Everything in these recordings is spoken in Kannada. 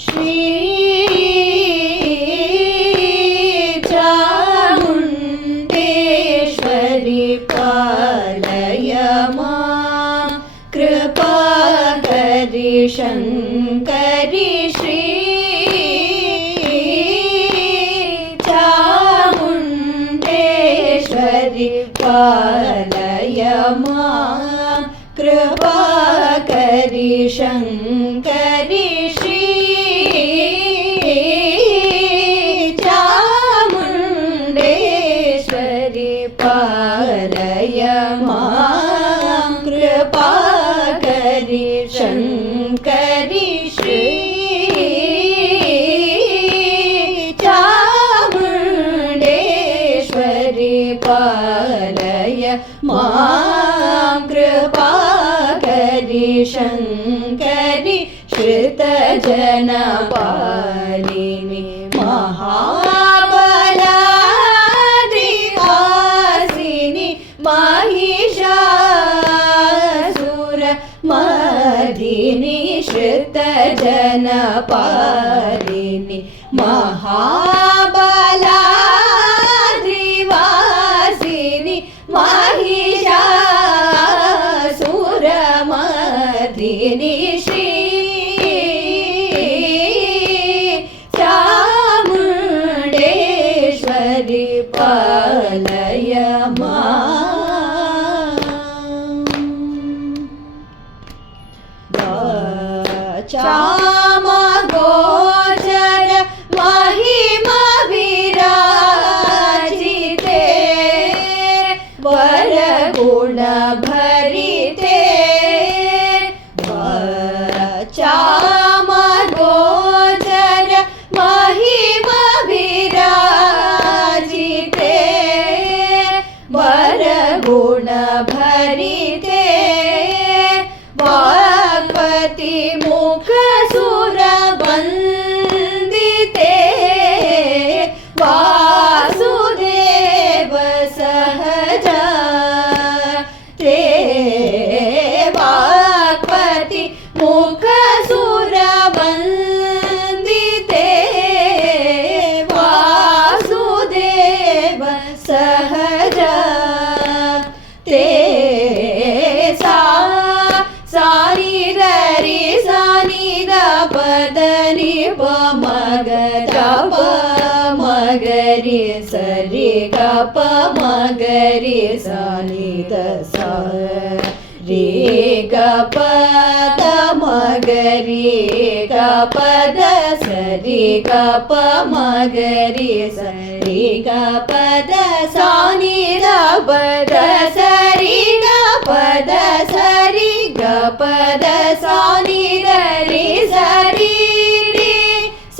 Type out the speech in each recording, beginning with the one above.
श्री चामुण्डेश्वरि पालय मां कृपाकरि शङ्करि श्री चामुण्डेश्वरि पालय मां कृपाकरि शङ्करि श्री चामुण्डेश्वरि पालय मां कृपाकरि शङ्करि श्री चामुण्डेश्वरि पालय मां कृपाकरि शङ्करि श्रुतजनपालिनि महाबलाद्रिवासिनि महिषासुरमर्दिनि श्रुतजनपालिनि महाबलाद्रिवासिनि महिषासुरमर्दिनि श्री चामुण्डेश्वरि पालय मां वाचामगोचर महिमा विराजिते वरगुण भरिते वाचामगोचर महिमा विराजिते वरगुण भरिते वाक्पति मुख सुरवन्दिते वासुदेव सहज ते वाक्पति मुख सुरवन्दिते वासुदेव सहज ते सानि रि सानि द पदनि प मग द प मगरि सरि ग प मगरि सानि द सा रे ग प द मगरि ग प द सरि ग प मगरि सरि ग प द सानि द प द सरि ग प द सरि ग प द सानि द रि सरि रे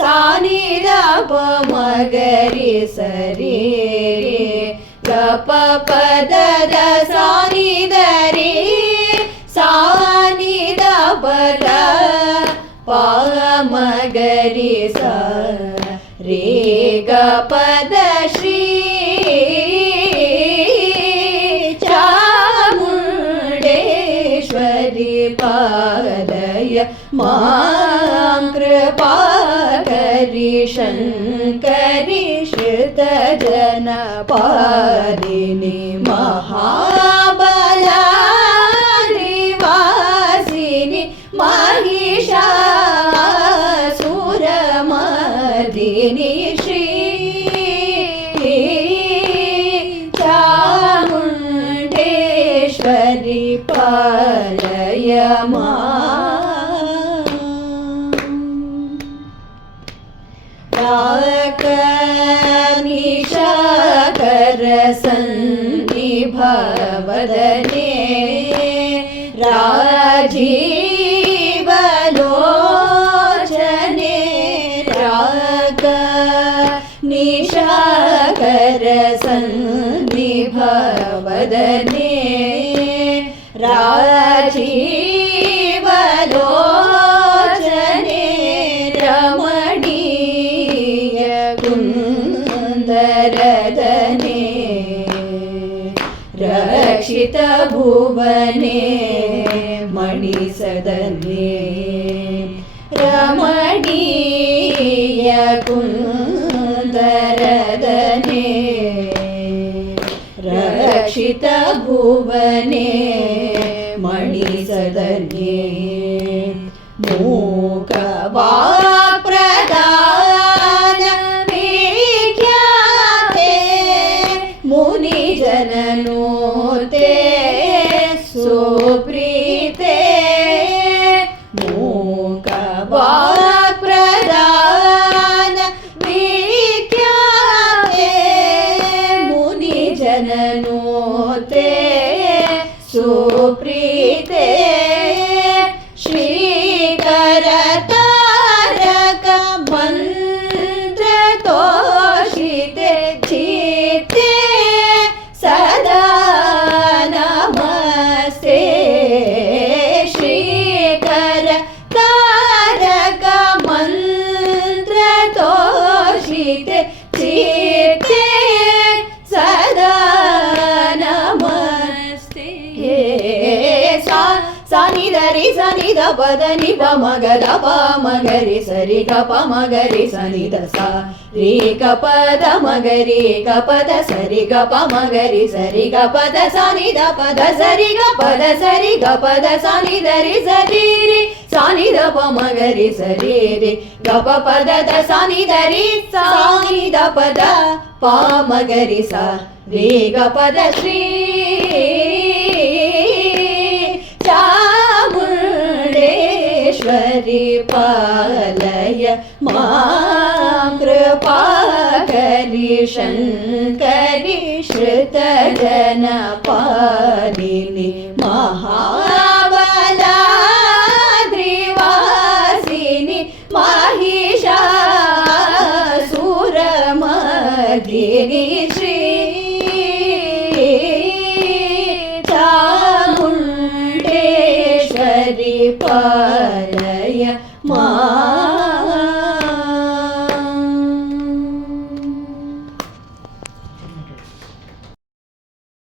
सानि द प मगरि सरि रे ग प प द द सानि द रि सानि द प द प मगरि सा रे ग प द श्री चामुण्डेश्वरि पालय मां कृपाकरि शङ्करि श्रुतजनपालिनि महाबलाद्रिवासिनि महिषासुरमर्दिनि श्री चामुण्डेश्वरि पालय मां राकनिशाकर सन्निभवदने राजीवलोचने राकनिशाकर सन्निभवदने राजीवलोचने रमणीय कुन्दरदने रक्षित भुवने मणिसदने ರಮಣೀಯ ಕುಂದರದನೆ ರಕ್ಷಿತ ಭುವನೆ ಮಣಿಸದನೆ ಮೂಕ ವಾಕ್ಪ್ರದಾನ ವಿಖ್ಯಾತೆ ಮುನಿ ಜನನೋತೆ ಸುಪ್ರೀತೆ ಮೂಕ ವಾಕ್ಪ್ರದಾನ ವಿಖ್ಯಾತೆ ಮುನಿ ಜನನೋತೆ ಸುಪ್ರೀತೆ ಶ್ರೀಕರ ತಾರಕ ಮಂತ್ರ ತೋಷಿತೆ ಚಿತ್ತೆ ಸದಾ ನಮಸ್ತೆ ಶ್ರೀಕರ ತಾರಕ ಮಂತ್ರ ತೋಷಿತೆ ಚಿತ್ತೆ ಸದಾ ನಮಸ್ತೆ ಸಾನಿಧರಿ ಸನಿಧ ಪದ ನಿಪ ಮಗದ ಪ ಮಗರಿ ಸರಿ ಗ ಪ ಮಗರಿ ಸನಿಧ ಸ ರೀ ಗ ಪದ ಮಗರಿ ಗ ಪದ ಸರಿ ಗ ಪ ಮಗರಿ ಸರಿ ಗ ಪದ ಸನಿಧ ಪದ ಸರಿ ಗ ಪದ ಸರಿ ಗ ಪದ ಸಾನಿಧರಿ ಸರಿ ರಿ ಸಾನಿಧ ಪ ಮಗರಿ ಸರಿ ರಿ ಗ ಪ ಪದ ಸಾನಿಧರಿ ಸಾನಿಧ ಪದ ಪ ಮಗರಿ ಸ ರೀ ಗ ಪದ ಶ್ರೀ ಚಾಮುಂಡೇಶ್ವರಿ ಪಾಲಯ ಮಾಂ ಕೃಪಾಕರಿ ಶಂಕರಿ ಶ್ರುತಜನ ಪಾಲಿನಿ ಮಹಾಬಲಾದ್ರಿವಾಸಿನಿ ಮಹಿಷಾಸುರಮರ್ದಿನಿ ಶ್ರೀ ಚಾಮುಂಡೇಶ್ವರಿ ಪಾ